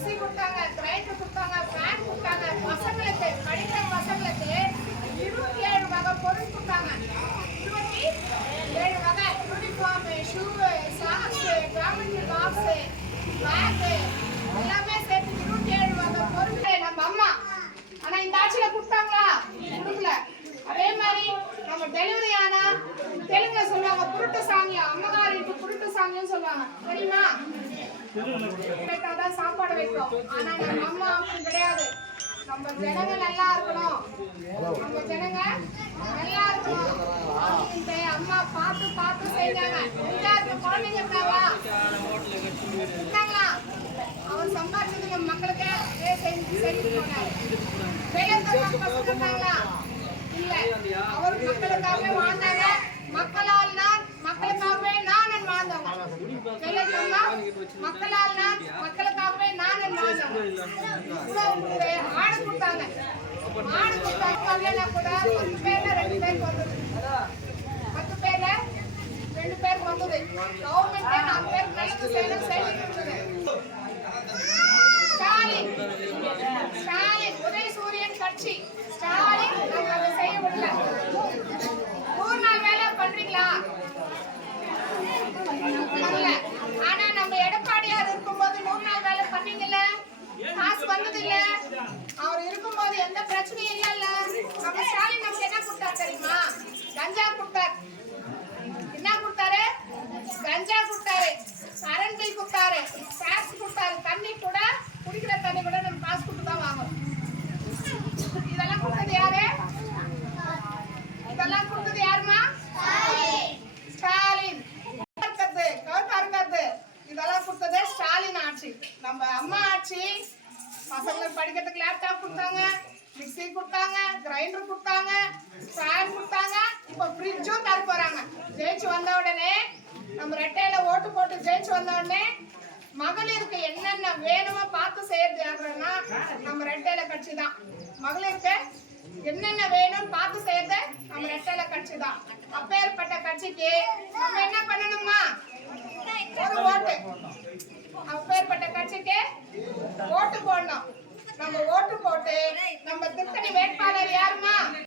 Mixie கொடுத்தாங்க, grinder கொடுத்தாங்க, fan கொடுத்தாங்க. பசங்களுக்கு படிக்கிற பசங்களுக்கு 27 வகை பொருள் கொடுத்தாங்க. 27 வகை uniform, shoe, socks, geometry box, bag எல்லாமே சேர்த்து 27 வகை பொருள் நம்ம அம்மா. ஆனா இந்த ஆட்சியில கொடுத்தாங்களா? கொடுக்கல. அதே மாதிரி நம்ம டெலிவரி ஆனா தெலுங்குல சொல்லுவாங்க புருட்டு சாங்கியம், அம்மகாரிக்கு புருட்டு சாங்கியம் சொல்லுவாங்க, தெரியுமா? தான் சாப்பாடு வைக்கும். ஆனா நம்ம அம்மா அப்படி கிடையாது. நம்ம ஜனங்க நல்லா இருக்கணும், நம்ம ஜனங்க நல்லா இருக்கணும் அப்படின்ட்டு அம்மா பார்த்து பார்த்து செஞ்சாங்க. குழந்தைங்க அவர் சம்பாதிச்சது நம்ம மக்களுக்கு செஞ்சு போனாரு. பசங்க இல்ல, அவர் மக்களுக்காகவே வாழ்ந்தாங்க. மக்களால் நான், மக்களுக்காகவே நான் வாழ்ந்தவங்க. மக்களால் நான், மக்களுக்காகவே நான் வாழ்ந்தவங்க. ஆடு கொடுத்தாங்க, ஆடு கொடுத்தாங்க கூட 10 பேர்ல 2 பேருக்கு வந்தது. 10 பேர்ல 2 பேருக்கு வந்தது. கவர்மெண்ட் 4 பேர் நல்லது செய்யணும் செய்து. ஸ்டாலின், ஸ்டாலின் உதயசூரியன் கட்சி ஸ்டாலின் நம்ம அதை செய்ய விடல. 100 நாள் வேலை பண்றீங்களா? பண்ணல. ஆனா நம்ம எடப்பாடியார் இருக்கும்போது 100 நாள் வேலை பண்ணீங்கல்ல, காசு வந்தது இல்ல. அவர் இருக்கும்போது எந்த பிரச்சனையும் இல்ல. நம்ம ஸ்டாலின் நமக்கு என்ன கொடுத்தாரு தெரியுமா? கஞ்சா கொடுத்தாரு. என்ன கொடுத்தாரு? கஞ்சா கொடுத்தாரு, கரண்ட் பில் கொடுத்தாரு, டாக்ஸ் கொடுத்தாரு. தண்ணி கூட, குடிக்கிற தண்ணி கூட நம்ம காசு கொடுத்து தான் வாங்கணும். இதெல்லாம் கொடுத்தது யாரு? இதெல்லாம் கொடுத்தது யாருமா? ஸ்டாலின். இதெல்லாம் கொடுத்தது ஸ்டாலின் ஆட்சி. நம்ம அம்மா ஆட்சி பசங்களுக்கு படிக்கிறதுக்கு லேப்டாப் கொடுத்தாங்க, மிக்ஸி கொடுத்தாங்க, கிரைண்டர் கொடுத்தாங்க, ஃபேன் கொடுத்தாங்க. இப்போ ஃப்ரிட்ஜும் தர போறாங்க. ஜெயிச்சு வந்த உடனே, நம்ம ரெட்டையில ஓட்டு போட்டு ஜெயிச்சு வந்த உடனே மகளிருக்கு என்னென்ன வேணுமோ பார்த்து செய்யறது யாருன்னா நம்ம ரெட்டையில கட்சி தான். மகளிருக்கு என்னென்ன வேணும் பார்த்து செய்யறது நம்ம ரெட்டையில கட்சி தான். அப்பேற்பட்ட கட்சிக்கு நம்ம என்ன பண்ணணுமா?